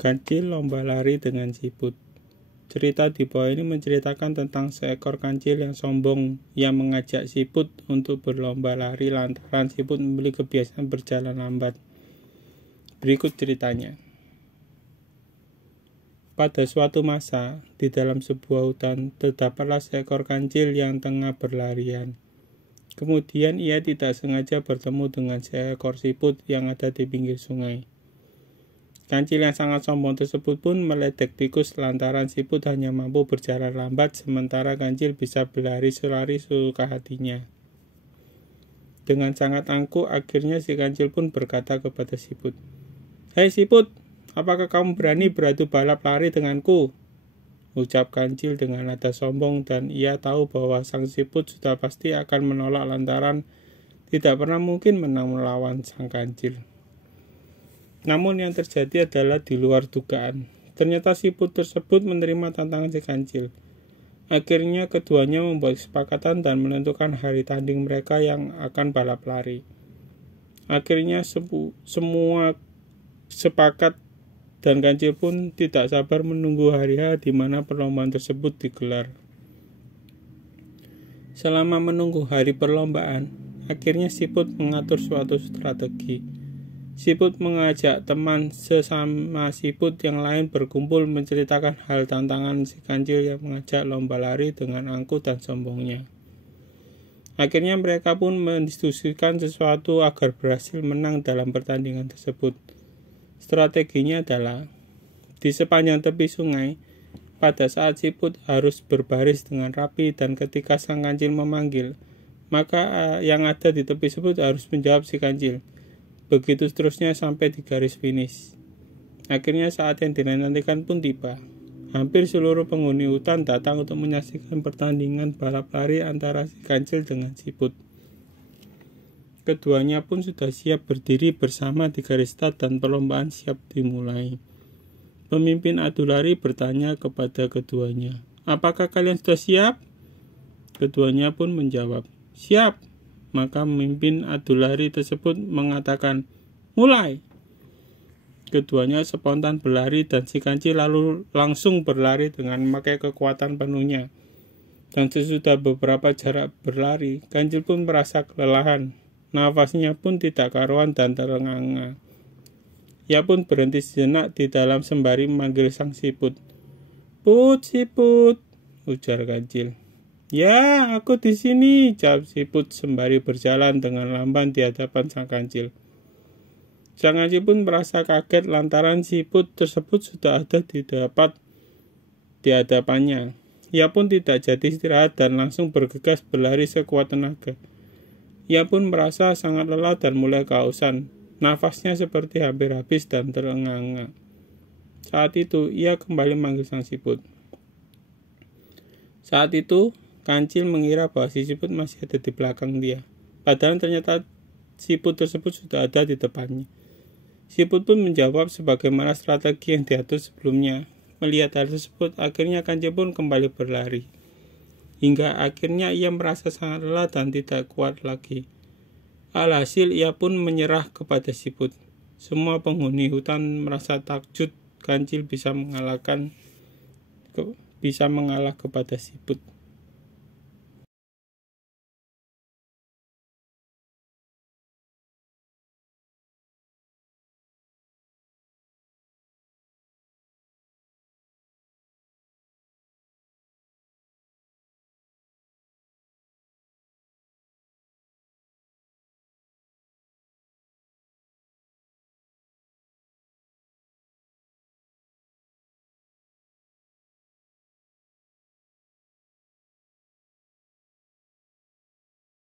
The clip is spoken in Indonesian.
Kancil lomba lari dengan siput. Cerita di bawah ini menceritakan tentang seekor kancil yang sombong yang mengajak siput untuk berlomba lari lantaran siput memiliki kebiasaan berjalan lambat. Berikut ceritanya. Pada suatu masa, di dalam sebuah hutan, terdapatlah seekor kancil yang tengah berlarian. Kemudian ia tidak sengaja bertemu dengan seekor siput yang ada di pinggir sungai. Kancil yang sangat sombong tersebut pun meledek tikus lantaran siput hanya mampu berjalan lambat sementara kancil bisa berlari selari sesuka hatinya. Dengan sangat angkuh, akhirnya si kancil pun berkata kepada siput, "Hei siput, apakah kamu berani beradu balap lari denganku?" Ucap kancil dengan nada sombong dan ia tahu bahwa sang siput sudah pasti akan menolak lantaran tidak pernah mungkin menang melawan sang kancil. Namun yang terjadi adalah di luar dugaan. Ternyata siput tersebut menerima tantangan si kancil. Akhirnya keduanya membuat kesepakatan dan menentukan hari tanding mereka yang akan balap lari. Akhirnya semua sepakat dan kancil pun tidak sabar menunggu hari H di mana perlombaan tersebut digelar. Selama menunggu hari perlombaan, akhirnya siput mengatur suatu strategi. Siput mengajak teman sesama siput yang lain berkumpul menceritakan hal tantangan si kancil yang mengajak lomba lari dengan angkuh dan sombongnya. Akhirnya mereka pun mendiskusikan sesuatu agar berhasil menang dalam pertandingan tersebut. Strateginya adalah di sepanjang tepi sungai, pada saat siput harus berbaris dengan rapi dan ketika sang kancil memanggil, maka yang ada di tepi tersebut harus menjawab si kancil. Begitu seterusnya sampai di garis finish. Akhirnya saat yang dinantikan pun tiba. Hampir seluruh penghuni hutan datang untuk menyaksikan pertandingan balap lari antara si kancil dengan siput. Keduanya pun sudah siap berdiri bersama di garis start dan perlombaan siap dimulai. Pemimpin adu lari bertanya kepada keduanya, "Apakah kalian sudah siap?" Keduanya pun menjawab, "Siap." Maka pemimpin adu lari tersebut mengatakan, "Mulai." Keduanya spontan berlari dan si kancil lalu langsung berlari dengan memakai kekuatan penuhnya. Dan sesudah beberapa jarak berlari, kancil pun merasa kelelahan. Nafasnya pun tidak karuan dan terengah-engah. Ia pun berhenti sejenak di dalam sembari memanggil sang siput. "Put, siput," ujar kancil. "Ya, aku di sini," jawab siput sembari berjalan dengan lamban di hadapan sang kancil. Sang kancil pun merasa kaget lantaran siput tersebut sudah ada di hadapannya. Ia pun tidak jadi istirahat dan langsung bergegas berlari sekuat tenaga. Ia pun merasa sangat lelah dan mulai kehausan. Nafasnya seperti hampir habis dan terengah-engah. Saat itu, ia kembali memanggil sang siput. Saat itu, kancil mengira bahwa si siput masih ada di belakang dia. Padahal ternyata siput tersebut sudah ada di depannya. Siput pun menjawab sebagaimana strategi yang diatur sebelumnya. Melihat hal tersebut, akhirnya kancil pun kembali berlari. Hingga akhirnya ia merasa sangat lelah dan tidak kuat lagi. Alhasil ia pun menyerah kepada siput. Semua penghuni hutan merasa takjub kancil bisa mengalah kepada siput.